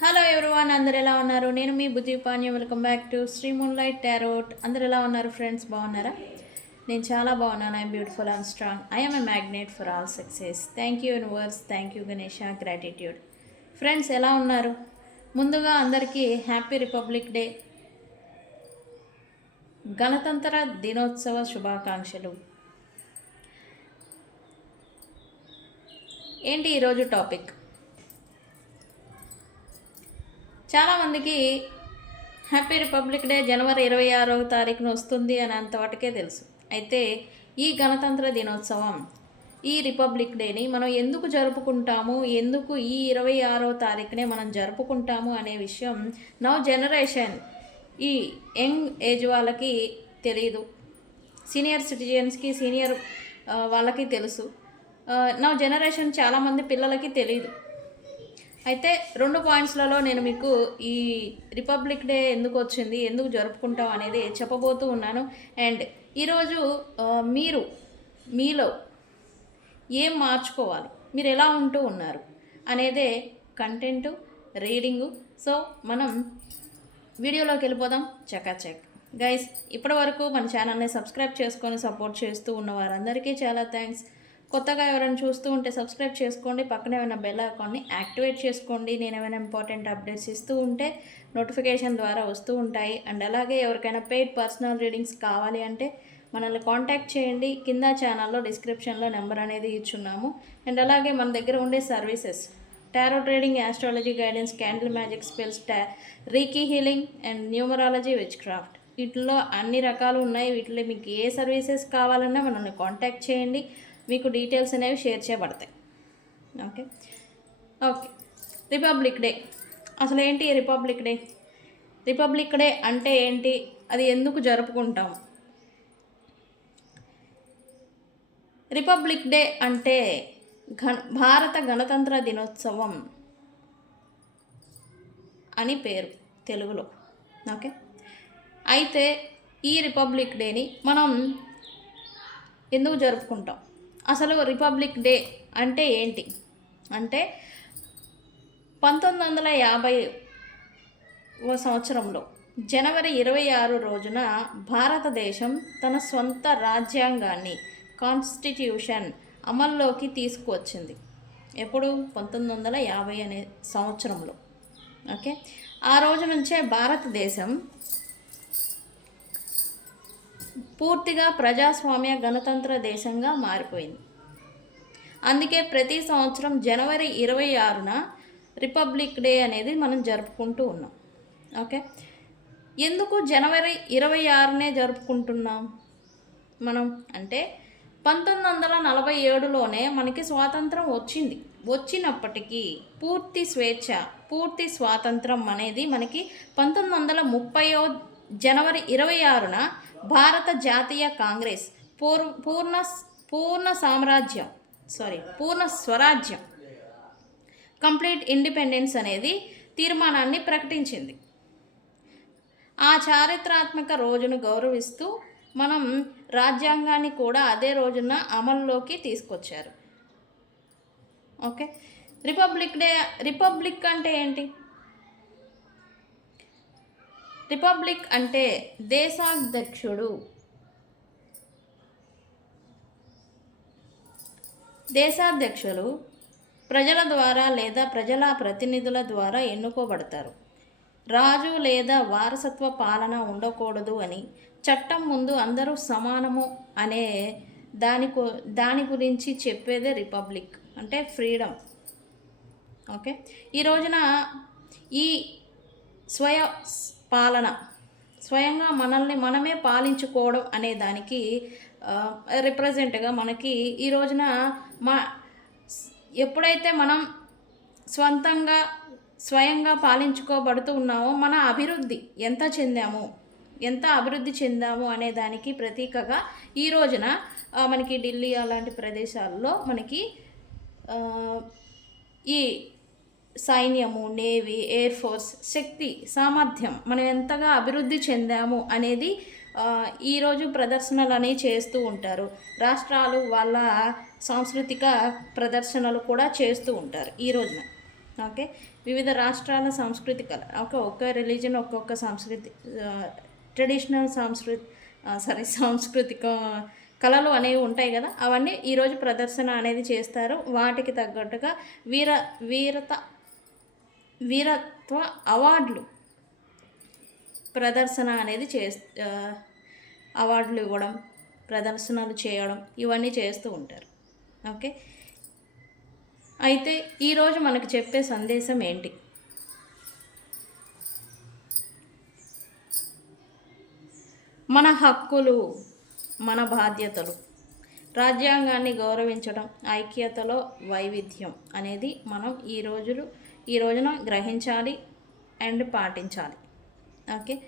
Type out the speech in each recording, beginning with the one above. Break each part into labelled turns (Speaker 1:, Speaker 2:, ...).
Speaker 1: Hello everyone అందరు ఎలా ఉన్నారు? నేను మీ Buddhi Panyam welcome back to Sri moon light tarot అందరు ఎలా ఉన్నారు ఫ్రెండ్స్ బాగున్నారా? నేను చాలా బాగున్నాను. I'm beautiful I'm strong I'm a magnet for all success thank you universe thank you Ganesha gratitude friends ఎలా ఉన్నారు? ముందుగా అందరికీ హ్యాపీ రిపబ్లిక్ డే గణతంత్ర దినోత్సవ శుభాకాంక్షలు. ఏంటి ఈరోజు టాపిక్ చాలామందికి హ్యాపీ రిపబ్లిక్ డే జనవరి ఇరవై ఆరవ తారీఖున వస్తుంది అని అంతవాటికే తెలుసు. అయితే ఈ గణతంత్ర దినోత్సవం ఈ రిపబ్లిక్ డేని మనం ఎందుకు జరుపుకుంటాము ఎందుకు ఈ ఇరవై ఆరవ తారీఖునే మనం జరుపుకుంటాము అనే విషయం నవ్ జనరేషన్ ఈ యంగ్ ఏజ్ వాళ్ళకి తెలియదు సీనియర్ సిటిజన్స్కి సీనియర్ వాళ్ళకి తెలుసు. నా జనరేషన్ చాలామంది పిల్లలకి తెలియదు అయితే రెండు పాయింట్స్లలో నేను మీకు ఈ రిపబ్లిక్ డే ఎందుకు వచ్చింది ఎందుకు జరుపుకుంటాం అనేది చెప్పబోతూ ఉన్నాను. అండ్ ఈరోజు మీరు మీలో ఏం మార్చుకోవాలి మీరు ఎలా ఉంటూ ఉన్నారు అనేదే కంటెంట్ రీడింగు. సో మనం వీడియోలోకి వెళ్ళిపోదాం. చకాచక్ గైస్ ఇప్పటి వరకు మన ఛానల్ని సబ్స్క్రైబ్ చేసుకొని సపోర్ట్ చేస్తూ ఉన్న వారందరికీ చాలా థ్యాంక్స్. కొత్తగా ఎవరైనా చూస్తూ ఉంటే సబ్స్క్రైబ్ చేసుకోండి పక్కన ఏమైనా బెల్ అకౌంట్ని యాక్టివేట్ చేసుకోండి. నేను ఏమైనా ఇంపార్టెంట్ అప్డేట్స్ ఇస్తూ ఉంటే నోటిఫికేషన్ ద్వారా వస్తూ ఉంటాయి. అండ్ అలాగే ఎవరికైనా పెయిడ్ పర్సనల్ రీడింగ్స్ కావాలి అంటే మనల్ని కాంటాక్ట్ చేయండి. కింద ఛానల్లో డిస్క్రిప్షన్లో నెంబర్ అనేది ఇచ్చున్నాము. అండ్ అలాగే మన దగ్గర ఉండే services tarot trading astrology guidance candle magic spells టా reiki healing and numerology witchcraft వీటిలో అన్ని రకాలు ఉన్నాయి. వీటిలో మీకు ఏ సర్వీసెస్ కావాలన్నా మనల్ని కాంటాక్ట్ చేయండి. మీకు డీటెయిల్స్ అనేవి షేర్ చేయబడతాయి. ఓకే ఓకే రిపబ్లిక్ డే అసలు ఏంటి రిపబ్లిక్ డే రిపబ్లిక్ డే అంటే ఏంటి? అది ఎందుకు జరుపుకుంటాం? రిపబ్లిక్ డే అంటే గణ భారత గణతంత్ర దినోత్సవం అని పేరు తెలుగులో. ఓకే అయితే ఈ రిపబ్లిక్ డేని మనం ఎందుకు జరుపుకుంటాం? అసలు రిపబ్లిక్ డే అంటే ఏంటి? అంటే పంతొమ్మిది వందల యాభై ఓ సంవత్సరంలో జనవరి ఇరవై ఆరు రోజున భారతదేశం తన సొంత రాజ్యాంగాన్ని కాన్స్టిట్యూషన్ అమల్లోకి తీసుకువచ్చింది. ఎప్పుడు? పంతొమ్మిది వందల యాభై అనే సంవత్సరంలో. ఓకే? ఆ రోజు నుంచే భారతదేశం పూర్తిగా ప్రజాస్వామ్య గణతంత్ర దేశంగా మారిపోయింది. అందుకే ప్రతి సంవత్సరం జనవరి ఇరవై ఆరున రిపబ్లిక్ డే అనేది మనం జరుపుకుంటూ ఉన్నాం. ఓకే? ఎందుకు జనవరి ఇరవై ఆరునే జరుపుకుంటున్నాం మనం? అంటే పంతొమ్మిది వందల నలభై ఏడులోనే మనకి స్వాతంత్రం వచ్చింది. వచ్చినప్పటికీ పూర్తి స్వేచ్ఛ పూర్తి స్వాతంత్రం అనేది మనకి పంతొమ్మిది వందల ముప్పై జనవరి ఇరవై ఆరున భారత జాతీయ కాంగ్రెస్ పూర్ పూర్ణ పూర్ణ సామ్రాజ్యం సారీ పూర్ణ స్వరాజ్యం కంప్లీట్ ఇండిపెండెన్స్ అనేది తీర్మానాన్ని ప్రకటించింది. ఆ చారిత్రాత్మక రోజును గౌరవిస్తూ మనం రాజ్యాంగాన్ని కూడా అదే రోజున అమల్లోకి తీసుకొచ్చారు. ఓకే? రిపబ్లిక్ డే రిపబ్లిక్ అంటే ఏంటి? రిపబ్లిక్ అంటే దేశాధ్యక్షుడు. దేశాధ్యక్షులు ప్రజల ద్వారా లేదా ప్రజల ప్రతినిధుల ద్వారా ఎన్నుకోబడతారు. రాజు లేదా వారసత్వ పాలన ఉండకూడదు అని చట్టం ముందు అందరూ సమానము అనే దాని దాని గురించి చెప్పేదే రిపబ్లిక్ అంటే ఫ్రీడమ్. ఓకే? ఈ రోజున ఈ స్వయ పాలన. స్వయంగా మనల్ని మనమే పాలించుకోవడం అనే దానికి రిప్రజెంట్గా మనకి ఈ రోజున మా ఎప్పుడైతే మనం స్వంతంగా స్వయంగా పాలించుకోబడుతూ ఉన్నామో మన అభివృద్ధి ఎంత చెందాము ఎంత అభివృద్ధి చెందాము అనే దానికి ప్రతీకగా ఈ రోజున మనకి ఢిల్లీ అలాంటి ప్రదేశాల్లో మనకి ఈ సైన్యము నేవీ ఎయిర్ ఫోర్స్ శక్తి సామర్థ్యం మనం ఎంతగా అభివృద్ధి చెందాము అనేది ఈరోజు ప్రదర్శనలు అనేవి చేస్తూ ఉంటారు. రాష్ట్రాలు వాళ్ళ సాంస్కృతిక ప్రదర్శనలు కూడా చేస్తూ ఉంటారు ఈ రోజున. ఓకే? వివిధ రాష్ట్రాల సాంస్కృతిక ఒక ఒక్క రిలీజన్ ఒక్కొక్క సంస్కృతి ట్రెడిషనల్ సంస్కృతి సారీ సాంస్కృతిక కళలు అనేవి ఉంటాయి కదా అవన్నీ ఈరోజు ప్రదర్శన అనేది చేస్తారు. వాటికి తగ్గట్టుగా వీర వీరత వీరత్వ అవార్డులు. ప్రదర్శన అనేది చే అవార్డులు ఇవ్వడం ప్రదర్శనలు చేయడం ఇవన్నీ చేస్తూ ఉంటారు. ఓకే? అయితే ఈరోజు మనకు చెప్పే సందేశం ఏంటి? మన హక్కులు మన బాధ్యతలు రాజ్యాంగాన్ని గౌరవించడం ఐక్యతలో వైవిధ్యం అనేది మనం ఈ రోజులు ఈ రోజున గ్రహించాలి అండ్ పాటించాలి. ఓకే?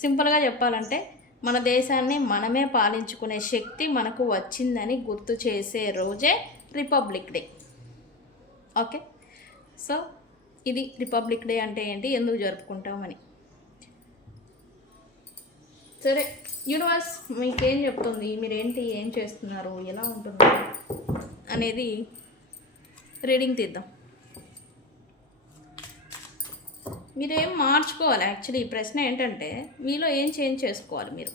Speaker 1: సింపుల్గా చెప్పాలంటే మన దేశాన్ని మనమే పాలించుకునే శక్తి మనకు వచ్చిందని గుర్తు చేసే రోజే రిపబ్లిక్ డే. ఓకే? సో ఇది రిపబ్లిక్ డే అంటే ఏంటి? ఎందుకు జరుపుకుంటామని. సరే యూనివర్స్ మీకేం చెప్తుంది? మీరేంటి? ఏం చేస్తున్నారు? ఎలా ఉంటుంది అనేది రీడింగ్ తీద్దాం. మీరేం మార్చుకోవాలి? యాక్చువల్లీ ఈ ప్రశ్న ఏంటంటే మీలో ఏం చేంజ్ చేసుకోవాలి మీరు?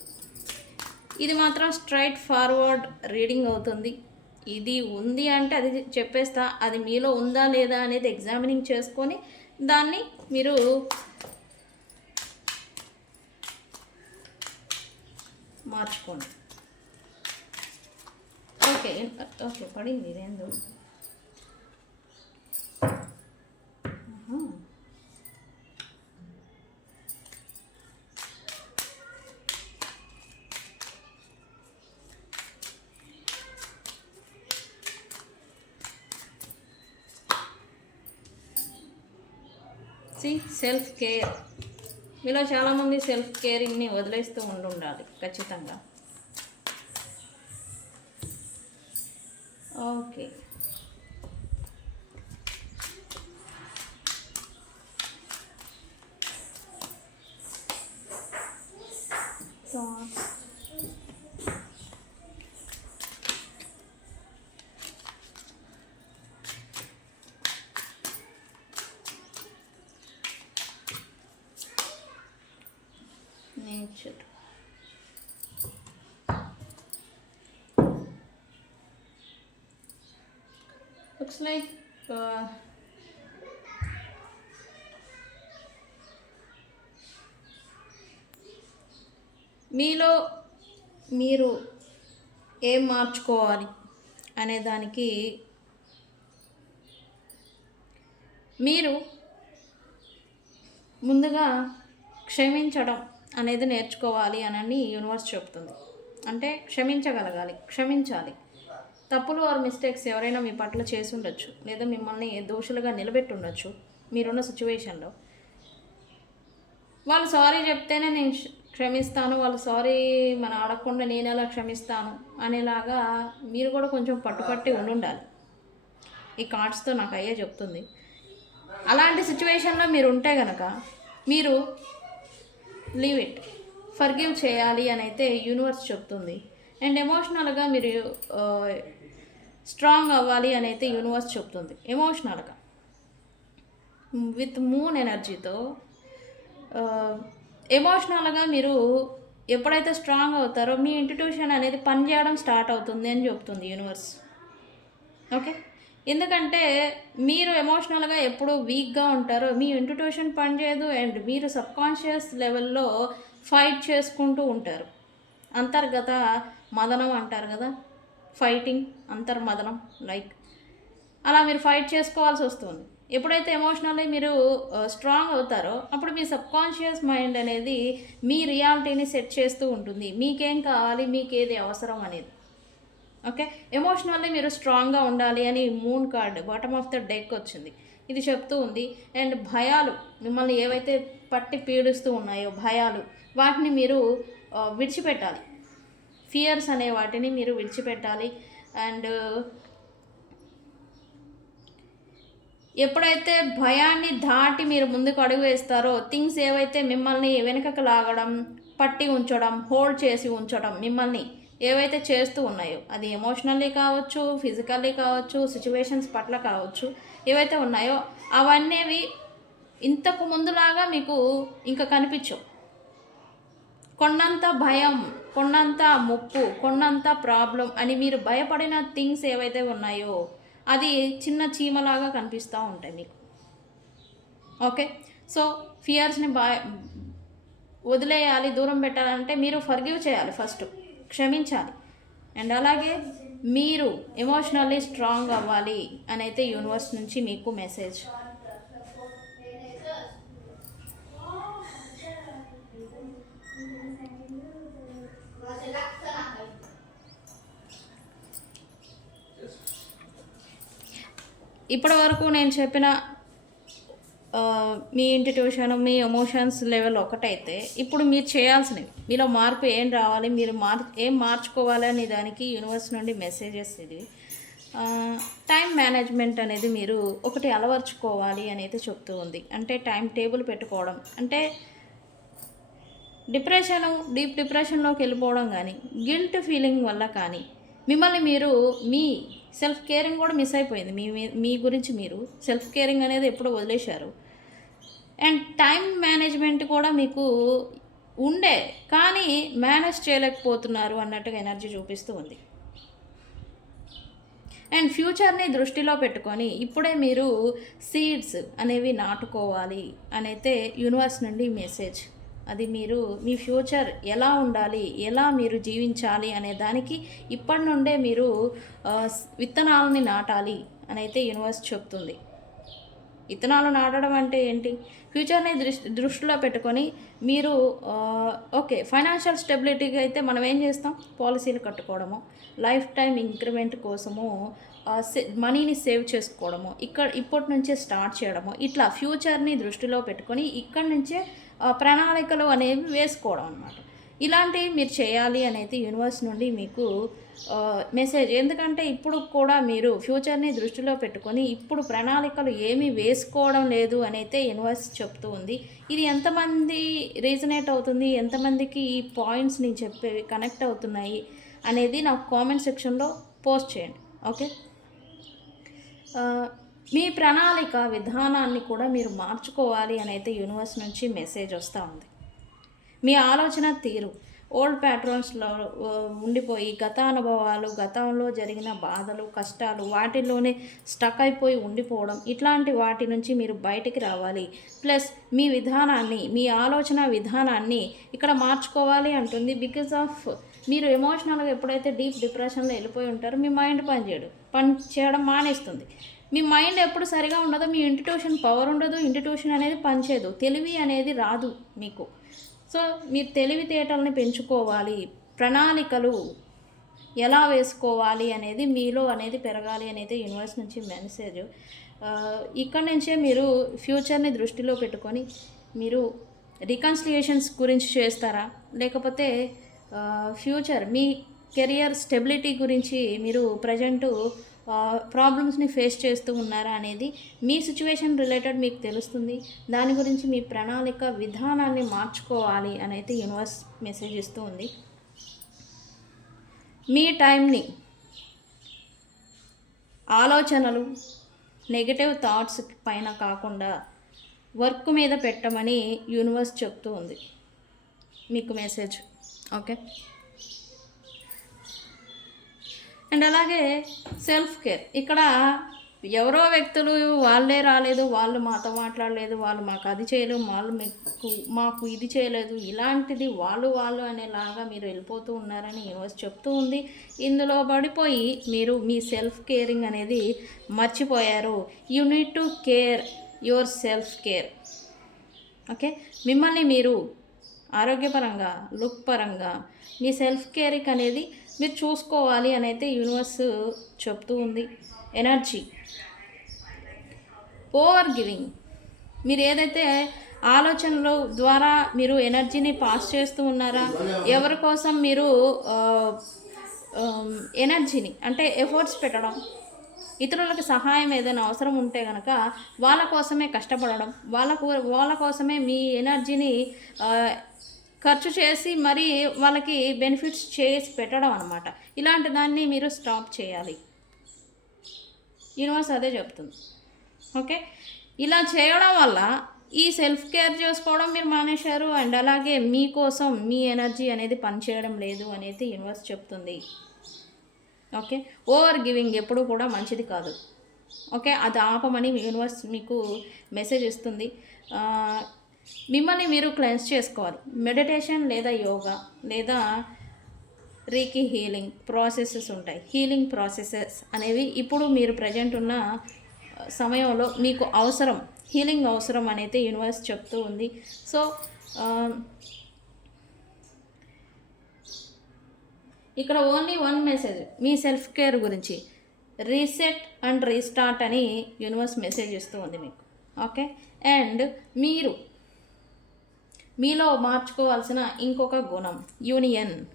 Speaker 1: ఇది మాత్రం స్ట్రైట్ ఫార్వర్డ్ రీడింగ్ అవుతుంది. ఇది ఉంది అంటే అది చెప్పేస్తా అది మీలో ఉందా లేదా అనేది ఎగ్జామినింగ్ చేసుకొని దాన్ని మీరు మార్చుకోండి. ఓకే ఓకే పడింది ఇదేందో. సి సెల్ఫ్ కేర్ మీలో చాలామంది సెల్ఫ్ కేరింగ్ని వదిలేస్తూ ఉండుండాలి ఖచ్చితంగా okay thoughts nature looks like uh, మీలో మీరు ఏం మార్చుకోవాలి అనే దానికి మీరు ముందుగా క్షమించడం అనేది నేర్చుకోవాలి అనని యూనివర్స్ చెప్తుంది. అంటే క్షమించగలగాలి క్షమించాలి. తప్పులు ఆర్ మిస్టేక్స్ ఎవరైనా మీ పట్ల చేసి ఉండొచ్చు లేదా మిమ్మల్ని దోషులుగా నిలబెట్టి ఉండొచ్చు మీరున్న సిచ్యువేషన్లో వాళ్ళు సారీ చెప్తేనే నేను క్షమిస్తాను వాళ్ళు సారీ మన ఆడకుండా నేను ఎలా క్షమిస్తాను అనేలాగా మీరు కూడా కొంచెం పట్టుపట్టి ఉండాలి ఈ కార్డ్స్తో నాకు అయ్యే చెప్తుంది. అలాంటి సిచ్యువేషన్లో మీరు ఉంటే కనుక మీరు లీవ్ ఇట్ ఫర్గివ్ చేయాలి అని అయితే యూనివర్స్ చెప్తుంది. అండ్ ఎమోషనల్గా మీరు uh, స్ట్రాంగ్ అవ్వాలి అని అయితే యూనివర్స్ చెప్తుంది. ఎమోషనల్గా విత్ మూన్ ఎనర్జీతో ఎమోషనల్గా మీరు ఎప్పుడైతే స్ట్రాంగ్ అవుతారో మీ ఇంటిట్యూషన్ అనేది పనిచేయడం స్టార్ట్ అవుతుంది అని చెప్తుంది యూనివర్స్. ఓకే ఎందుకంటే మీరు ఎమోషనల్గా ఎప్పుడు వీక్గా ఉంటారో మీ ఇంటిట్యూషన్ పనిచేయదు అండ్ మీరు సబ్కాన్షియస్ లెవెల్లో ఫైట్ చేసుకుంటూ ఉంటారు. అంతర్గత మదనం అంటారు కదా? ఫైటింగ్ అంతర్మదనం లైక్ అలా మీరు ఫైట్ చేసుకోవాల్సి వస్తుంది. ఎప్పుడైతే ఎమోషనల్లీ మీరు స్ట్రాంగ్ అవుతారో అప్పుడు మీ సబ్కాన్షియస్ మైండ్ అనేది మీ రియాలిటీని సెట్ చేస్తూ ఉంటుంది. మీకేం కావాలి మీకేది అవసరం అనేది. ఓకే? ఎమోషనల్లీ మీరు స్ట్రాంగ్గా ఉండాలి అని moon card bottom of the deck వచ్చింది. ఇది చెప్తూ ఉంది. అండ్ భయాలు మిమ్మల్ని ఏవైతే పట్టి పీడిస్తూ ఉన్నాయో భయాలు వాటిని మీరు విడిచిపెట్టాలి. ఫియర్స్ అనే వాటిని మీరు విడిచిపెట్టాలి. అండ్ ఎప్పుడైతే భయాన్ని దాటి మీరు ముందుకు అడుగు వేస్తారో థింగ్స్ ఏవైతే మిమ్మల్ని వెనుకకు లాగడం పట్టి ఉంచడం హోల్డ్ చేసి ఉంచడం మిమ్మల్ని ఏవైతే చేస్తూ ఉన్నాయో అది ఎమోషనల్లీ కావచ్చు ఫిజికల్లీ కావచ్చు సిచ్యువేషన్స్ పట్ల కావచ్చు ఏవైతే ఉన్నాయో అవన్నీ ఇంతకు ముందులాగా మీకు ఇంకా కనిపించవు. కొన్నంత భయం కొన్నంత ముప్పు కొన్నంత ప్రాబ్లం అని మీరు భయపడిన థింగ్స్ ఏవైతే ఉన్నాయో అది చిన్న చీమలాగా కనిపిస్తూ ఉంటాయి మీకు. ఓకే? సో ఫియర్స్ని బా వదిలేయాలి దూరం పెట్టాలంటే మీరు ఫర్గివ్ చేయాలి ఫస్ట్ క్షమించాలి. అండ్ అలాగే మీరు ఎమోషనల్లీ స్ట్రాంగ్ అవ్వాలి అని అయితే యూనివర్స్ నుంచి మీకు మెసేజ్. ఇప్పటి వరకు నేను చెప్పిన మీ ఇంటి ట్యూషన్ మీ ఎమోషన్స్ లెవెల్ ఒకటైతే ఇప్పుడు మీరు చేయాల్సినవి మీలో మార్పు ఏం రావాలి మీరు మార్ ఏం మార్చుకోవాలి అనే దానికి యూనివర్స్ నుండి మెసేజెస్ ఇది. టైం మేనేజ్మెంట్ అనేది మీరు ఒకటి అలవర్చుకోవాలి అనేది చెప్తూ ఉంది. అంటే టైం టేబుల్ పెట్టుకోవడం. అంటే డిప్రెషన్ డీప్ డిప్రెషన్లోకి వెళ్ళిపోవడం కానీ గిల్ట్ ఫీలింగ్ వల్ల కానీ మిమ్మల్ని మీరు మీ సెల్ఫ్ కేరింగ్ కూడా మిస్ అయిపోయింది. మీ మీ- గురించి మీరు సెల్ఫ్ కేరింగ్ అనేది ఎప్పుడో వదిలేశారు. అండ్ టైం మేనేజ్మెంట్ కూడా మీకు ఉండే కానీ మేనేజ్ చేయలేకపోతున్నారు అన్నట్టుగా ఎనర్జీ చూపిస్తూ ఉంది. అండ్ ఫ్యూచర్ని దృష్టిలో పెట్టుకొని ఇప్పుడే మీరు సీడ్స్ అనేవి నాటుకోవాలి అనైతే యూనివర్స్ నుండి మెసేజ్ అది మీరు మీ ఫ్యూచర్ ఎలా ఉండాలి ఎలా మీరు జీవించాలి అనే దానికి ఇప్పటి నుండే మీరు విత్తనాలని నాటాలి అని అయితే యూనివర్స్ చెప్తుంది. విత్తనాలు నాటడం అంటే ఏంటి? ఫ్యూచర్ని దృష్టి దృష్టిలో పెట్టుకొని మీరు ఓకే ఫైనాన్షియల్ స్టెబిలిటీకి అయితే మనం ఏం చేస్తాం? పాలసీలు కట్టుకోవడము లైఫ్ టైం ఇంక్రిమెంట్ కోసము సే- మనీని సేవ్ చేసుకోవడము ఇక్కడ ఇప్పటి నుంచే స్టార్ట్ చేయడము ఇట్లా ఫ్యూచర్ని దృష్టిలో పెట్టుకొని ఇక్కడి నుంచే ప్రణాళికలు అనేవి వేసుకోవడం అన్నమాట. ఇలాంటివి మీరు చేయాలి అనేది యూనివర్స్ నుండి మీకు మెసేజ్. ఎందుకంటే ఇప్పుడు కూడా మీరు ఫ్యూచర్ని దృష్టిలో పెట్టుకొని ఇప్పుడు ప్రణాళికలు ఏమీ వేసుకోవడం లేదు అనైతే యూనివర్స్ చెప్తూ ఉంది. ఇది ఎంతమంది రీజనేట్ అవుతుంది? ఎంతమందికి ఈ పాయింట్స్ నేను చెప్పేవి కనెక్ట్ అవుతున్నాయి అనేది నాకు కామెంట్ సెక్షన్లో పోస్ట్ చేయండి. ఓకే? మీ ప్రణాళిక విధానాన్ని కూడా మీరు మార్చుకోవాలి అని అయితే యూనివర్స్ నుంచి మెసేజ్ వస్తూ ఉంది. మీ ఆలోచన తీరు. ఓల్డ్ ప్యాట్రన్స్లో ఉండిపోయి గత అనుభవాలు గతంలో జరిగిన బాధలు కష్టాలు వాటిల్లోనే స్టక్ అయిపోయి ఉండిపోవడం ఇట్లాంటి వాటి నుంచి మీరు బయటికి రావాలి. ప్లస్ మీ విధానాన్ని మీ ఆలోచన విధానాన్ని ఇక్కడ మార్చుకోవాలి అంటుంది. బికాజ్ ఆఫ్ మీరు ఎమోషనల్గా ఎప్పుడైతే డీప్ డిప్రెషన్లో వెళ్ళిపోయి ఉంటారో మీ మైండ్ పనిచేయడు పని చేయడం మానేస్తుంది. మీ మైండ్ ఎప్పుడు సరిగా ఉండదో మీ ఇంటిట్యూషన్ పవర్ ఉండదు ఇంటిట్యూషన్ అనేది పనిచేయదు తెలివి అనేది రాదు మీకు. సో మీరు తెలివితేటల్ని పెంచుకోవాలి ప్రణాళికలు ఎలా వేసుకోవాలి అనేది మీలో అనేది పెరగాలి అనేది యూనివర్స్ నుంచి మెసేజ్. ఇక్కడ నుంచే మీరు ఫ్యూచర్ని దృష్టిలో పెట్టుకొని మీరు రికన్సిలియేషన్స్ గురించి చేస్తారా? లేకపోతే ఫ్యూచర్ మీ కెరియర్ స్టెబిలిటీ గురించి మీరు ప్రజెంటు ప్రాబ్లమ్స్ని ఫేస్ చేస్తూ ఉన్నారా అనేది మీ సిచ్యువేషన్ రిలేటెడ్ మీకు తెలుస్తుంది. దాని గురించి మీ ప్రణాళిక విధానాన్ని మార్చుకోవాలి అని అయితే యూనివర్స్ మెసేజ్ ఇస్తూ ఉంది. మీ టైంని ఆలోచనలు నెగటివ్ థాట్స్ పైన కాకుండా వర్క్ మీద పెట్టమని యూనివర్స్ చెప్తూ ఉంది. మీకు మెసేజ్ ఓకే అండ్ అలాగే సెల్ఫ్ కేర్. ఇక్కడ ఎవరో వ్యక్తులు వాళ్ళే రాలేదు వాళ్ళు మాతో మాట్లాడలేదు వాళ్ళు మాకు అది చేయలేదు వాళ్ళు మీకు మాకు ఇది చేయలేదు ఇలాంటిది వాళ్ళు వాళ్ళు అనేలాగా మీరు వెళ్ళిపోతూ ఉన్నారని యూనివర్స్ చెప్తూ ఉంది. ఇందులో పడిపోయి మీరు మీ సెల్ఫ్ కేరింగ్ అనేది మర్చిపోయారు. You need to care yourself care. Okay? మిమ్మల్ని మీరు ఆరోగ్యపరంగా లుక్ పరంగా మీ సెల్ఫ్ కేరింగ్ అనేది మీరు చూసుకోవాలి అని అయితే యూనివర్స్ చెప్తూ ఉంది. ఎనర్జీ ఓవర్ గివింగ్ మీరు ఏదైతే ఆలోచనల ద్వారా మీరు ఎనర్జీని పాస్ చేస్తూ ఉన్నారా ఎవరి కోసం మీరు ఎనర్జీని అంటే ఎఫర్ట్స్ పెట్టడం ఇతరులకు సహాయం ఏదైనా అవసరం ఉంటే కనుక వాళ్ళ కోసమే కష్టపడడం వాళ్ళ వాళ్ళ కోసమే మీ ఎనర్జీని ఖర్చు చేసి మరి వాళ్ళకి బెనిఫిట్స్ చేసి పెట్టడం అనమాట ఇలాంటి దాన్ని మీరు స్టాప్ చేయాలి. యూనివర్స్ అదే చెప్తుంది. ఓకే ఇలా చేయడం వల్ల ఈ సెల్ఫ్ కేర్ చేసుకోవడం మీరు మానేశారు అండ్ అలాగే మీకోసం మీ ఎనర్జీ అనేది పనిచేయడం లేదు అనేది యూనివర్స్ చెప్తుంది. ఓకే ఓవర్ గివింగ్ ఎప్పుడు కూడా మంచిది కాదు. ఓకే అది ఆపమని యూనివర్స్ మీకు మెసేజ్ ఇస్తుంది. మిమ్మల్ని మీరు క్లెన్స్ చేసుకోవాలి. మెడిటేషన్ లేదా యోగా లేదా రీకి హీలింగ్ ప్రాసెసెస్ ఉంటాయి. హీలింగ్ ప్రాసెసెస్ అనేవి ఇప్పుడు మీరు ప్రజెంట్ ఉన్న సమయంలో మీకు అవసరం. హీలింగ్ అవసరం అనేది యూనివర్స్ చెప్తూ ఉంది. సో ఇక్కడ ఓన్లీ వన్ మెసేజ్ మీ సెల్ఫ్ కేర్ గురించి. రీసెట్ అండ్ రీస్టార్ట్ అని యూనివర్స్ మెసేజ్ ఇస్తూ ఉంది మీకు. ఓకే? అండ్ మీరు మీలో మార్చుకోవాల్సిన ఇంకొక గుణం యూనియన్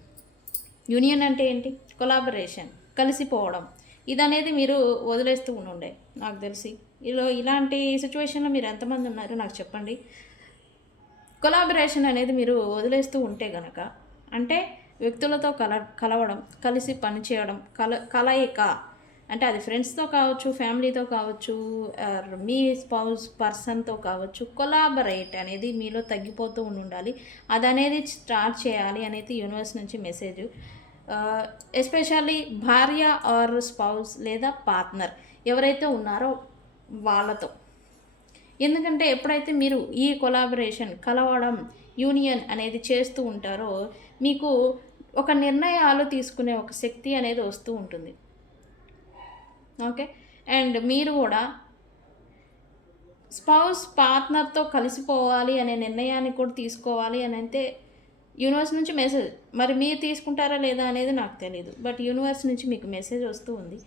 Speaker 1: యూనియన్ అంటే ఏంటి? కొలాబరేషన్ కలిసిపోవడం. ఇదనేది మీరు వదిలేస్తూ ఉండే నాకు తెలిసి. ఇలా ఇలాంటి సిచ్యువేషన్లో మీరు ఎంతమంది ఉన్నారో నాకు చెప్పండి. కొలాబరేషన్ అనేది మీరు వదిలేస్తూ ఉంటే గనక అంటే వ్యక్తులతో కల కలవడం కలిసి పనిచేయడం కల కలయిక. అంటే అది ఫ్రెండ్స్తో కావచ్చు ఫ్యామిలీతో కావచ్చు ఆర్ మీ స్పౌస్ పర్సన్తో కావచ్చు కొలాబరేట్ అనేది మీలో తగ్గిపోతూ ఉండి ఉండాలి. అది అనేది స్టార్ట్ చేయాలి అనేది యూనివర్స్ నుంచి మెసేజ్ ఎస్పెషల్లీ భార్య ఆర్ స్పౌస్ లేదా పార్ట్నర్ ఎవరైతే ఉన్నారో వాళ్ళతో. ఎందుకంటే ఎప్పుడైతే మీరు ఈ కొలాబరేషన్ కలవడం యూనియన్ అనేది చేస్తూ ఉంటారో మీకు ఒక నిర్ణయాలు తీసుకునే ఒక శక్తి అనేది వస్తూ ఉంటుంది. ఓకే? అండ్ మీరు కూడా స్పౌస్ పార్ట్నర్తో కలిసిపోవాలి అనే నిర్ణయాన్ని కూడా తీసుకోవాలి అని అయితే యూనివర్స్ నుంచి మెసేజ్. మరి మీరు తీసుకుంటారా లేదా అనేది నాకు తెలియదు బట్ యూనివర్స్ నుంచి మీకు మెసేజ్ వస్తూ ఉంది.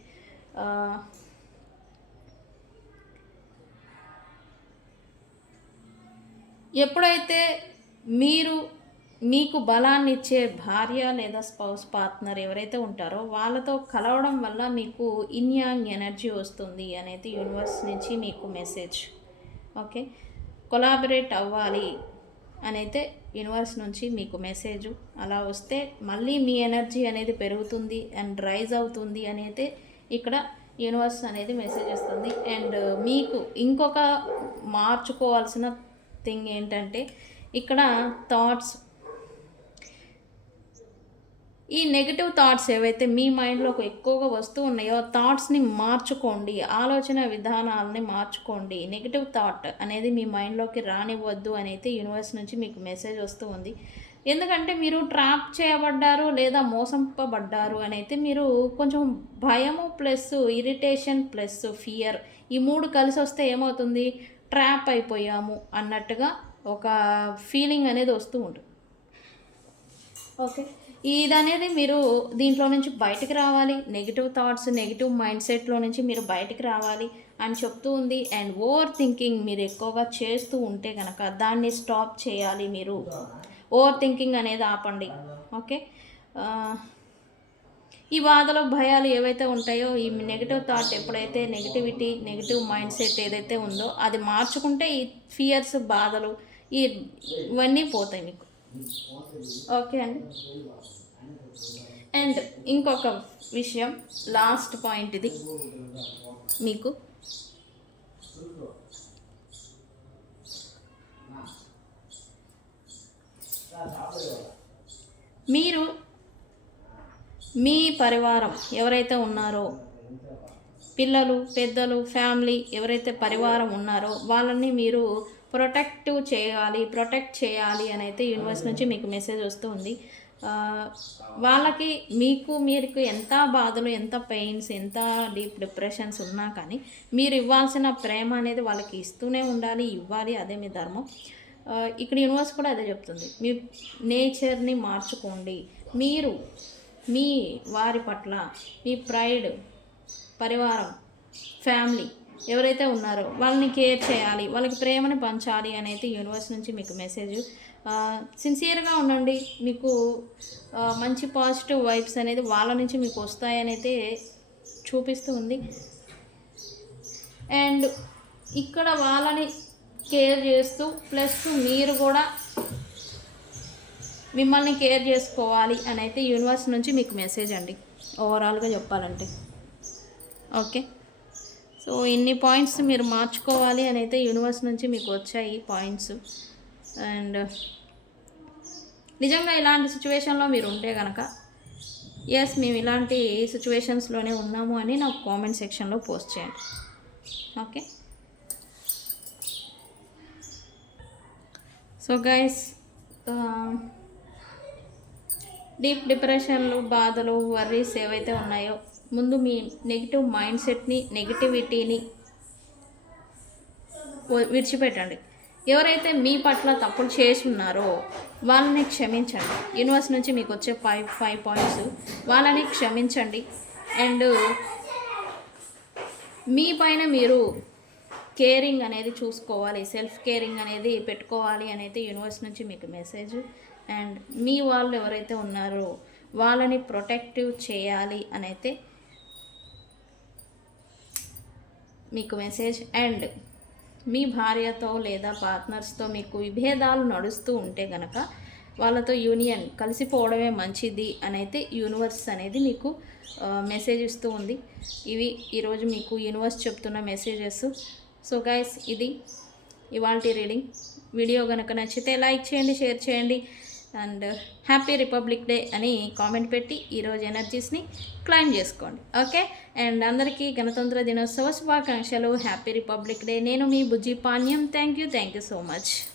Speaker 1: ఎప్పుడైతే మీరు మీకు బలాన్ని ఇచ్చే భార్య లేదా స్పౌస్ పార్ట్నర్ ఎవరైతే ఉంటారో వాళ్ళతో కలవడం వల్ల మీకు ఇన్యాంగ్ ఎనర్జీ వస్తుంది అనేది యూనివర్స్ నుంచి మీకు మెసేజ్. ఓకే? కొలాబరేట్ అవ్వాలి అనైతే యూనివర్స్ నుంచి మీకు మెసేజ్. అలా వస్తే మళ్ళీ మీ ఎనర్జీ అనేది పెరుగుతుంది అండ్ రైజ్ అవుతుంది అనేది ఇక్కడ యూనివర్స్ అనేది మెసేజ్ ఇస్తుంది అండ్ మీకు ఇంకొక మార్చుకోవాల్సిన థింగ్ ఏంటంటే ఇక్కడ థాట్స్ ఈ నెగిటివ్ థాట్స్ ఏవైతే మీ మైండ్లోకి ఎక్కువగా వస్తూ ఉన్నాయో థాట్స్ని మార్చుకోండి ఆలోచన విధానాలని మార్చుకోండి. నెగిటివ్ థాట్ అనేది మీ మైండ్లోకి రానివ్వద్దు అని అయితే యూనివర్స్ నుంచి మీకు మెసేజ్ వస్తూ ఉంది. ఎందుకంటే మీరు ట్రాప్ చేయబడ్డారు లేదా మోసంపబడ్డారు అని అయితే మీరు కొంచెం భయము ప్లస్ ఇరిటేషన్ ప్లస్ ఫియర్ ఈ మూడు కలిసి వస్తే ఏమవుతుంది? ట్రాప్ అయిపోయాము అన్నట్టుగా ఒక ఫీలింగ్ అనేది వస్తూ ఉంటుంది. ఓకే ఇది అనేది మీరు దీంట్లో నుంచి బయటకు రావాలి. నెగిటివ్ థాట్స్ నెగిటివ్ మైండ్ సెట్లో నుంచి మీరు బయటకు రావాలి అని చెప్తూ ఉంది. అండ్ ఓవర్ థింకింగ్ మీరు ఎక్కువగా చేస్తూ ఉంటే కనుక దాన్ని స్టాప్ చేయాలి మీరు. ఓవర్ థింకింగ్ అనేది ఆపండి. ఓకే ఈ బాధలు భయాలు ఏవైతే ఉంటాయో ఈ నెగిటివ్ థాట్ ఎప్పుడైతే నెగిటివిటీ నెగిటివ్ మైండ్ సెట్ ఏదైతే ఉందో అది మార్చుకుంటే ఈ ఫియర్స్ బాధలు ఈ ఇవన్నీ పోతాయి మీకు. ఓకే అండి? అండ్ ఇంకొక విషయం లాస్ట్ పాయింట్ ఇది. మీకు. మీరు మీ పరివారం ఎవరైతే ఉన్నారో పిల్లలు పెద్దలు ఫ్యామిలీ ఎవరైతే పరివారం ఉన్నారో వాళ్ళని మీరు ప్రొటెక్టివ్ చేయాలి ప్రొటెక్ట్ చేయాలి అని అయితే యూనివర్స్ నుంచి మీకు మెసేజ్ వస్తుంది వాళ్ళకి మీకు మీకు ఎంత బాధలు ఎంత పెయిన్స్ ఎంత డీప్ డిప్రెషన్స్ ఉన్నా కానీ మీరు ఇవ్వాల్సిన ప్రేమ అనేది వాళ్ళకి ఇస్తూనే ఉండాలి ఇవ్వాలి అదే మీ ధర్మం. ఇక్కడ యూనివర్స్ కూడా అదే చెప్తుంది. మీ నేచర్ని మార్చుకోండి. మీరు మీ వారి పట్ల మీ ప్రైడ్ పరివారం ఫ్యామిలీ ఎవరైతే ఉన్నారో వాళ్ళని కేర్ చేయాలి వాళ్ళకి ప్రేమని పంచాలి అనేది యూనివర్స్ నుంచి మీకు మెసేజ్ సిన్సియర్గా ఉండండి. మీకు మంచి పాజిటివ్ వైబ్స్ అనేది వాళ్ళ నుంచి మీకు వస్తాయనైతే చూపిస్తూ ఉంది. అండ్ ఇక్కడ వాళ్ళని కేర్ చేస్తూ ప్లస్ మీరు కూడా మిమ్మల్ని కేర్ చేసుకోవాలి అని అయితే యూనివర్స్ నుంచి మీకు మెసేజ్ అండి. ఓవరాల్గా చెప్పాలంటే. ఓకే సో ఇన్ని పాయింట్స్ మీరు మార్చుకోవాలి అని అయితే యూనివర్స్ నుంచి మీకు వచ్చాయి పాయింట్స్. అండ్ నిజంగా ఇలాంటి సిచ్యువేషన్లో మీరు ఉంటే కనుక ఎస్ మేము ఇలాంటి సిచ్యువేషన్స్లోనే ఉన్నాము అని నాకు కామెంట్ సెక్షన్లో పోస్ట్ చేయండి. ఓకే సో గైస్ డీప్ డిప్రెషన్లు బాధలు వర్రీస్ ఏవైతే ఉన్నాయో ముందు మీ నెగిటివ్ మైండ్ సెట్ని నెగిటివిటీని విడిచిపెట్టండి. ఎవరైతే మీ పట్ల తప్పులు చేసి ఉన్నారో వాళ్ళని క్షమించండి. యూనివర్స్ నుంచి మీకు వచ్చే ఫైవ్ ఫైవ్ పాయింట్స్ వాళ్ళని క్షమించండి. అండ్ మీ పైన మీరు కేరింగ్ అనేది చూసుకోవాలి. సెల్ఫ్ కేరింగ్ అనేది పెట్టుకోవాలి అనేది యూనివర్స్ నుంచి మీకు మెసేజ్ అండ్ మీ వాళ్ళు ఎవరైతే ఉన్నారో వాళ్ళని ప్రొటెక్టివ్ చేయాలి అనైతే అయితే మీకు మెసేజ్ అండ్ మీ భార్యతో లేదా పార్ట్నర్స్తో మీకు విభేదాలు నడుస్తూ ఉంటే గనక వాళ్ళతో యూనియన్ కలిసిపోవడమే మంచిది అని అయితే యూనివర్స్ అనేది మీకు మెసేజ్ ఇస్తూ ఉంది. ఇవి ఈరోజు మీకు యూనివర్స్ చెప్తున్న మెసేజెస్ సో గైస్ ఇది ఇవాల్టి రీడింగ్ వీడియో కనుక నచ్చితే లైక్ చేయండి షేర్ చేయండి. అండ్ హ్యాపీ రిపబ్లిక్ డే అని కామెంట్ పెట్టి ఈరోజు ఎనర్జీస్ని క్లైమ్ చేసుకోండి ఓకే? అండ్ అందరికీ గణతంత్ర దినోత్సవ శుభాకాంక్షలు. Happy Republic Day. నేను మీ Bujji Panyam. Thank you. Thank you so much.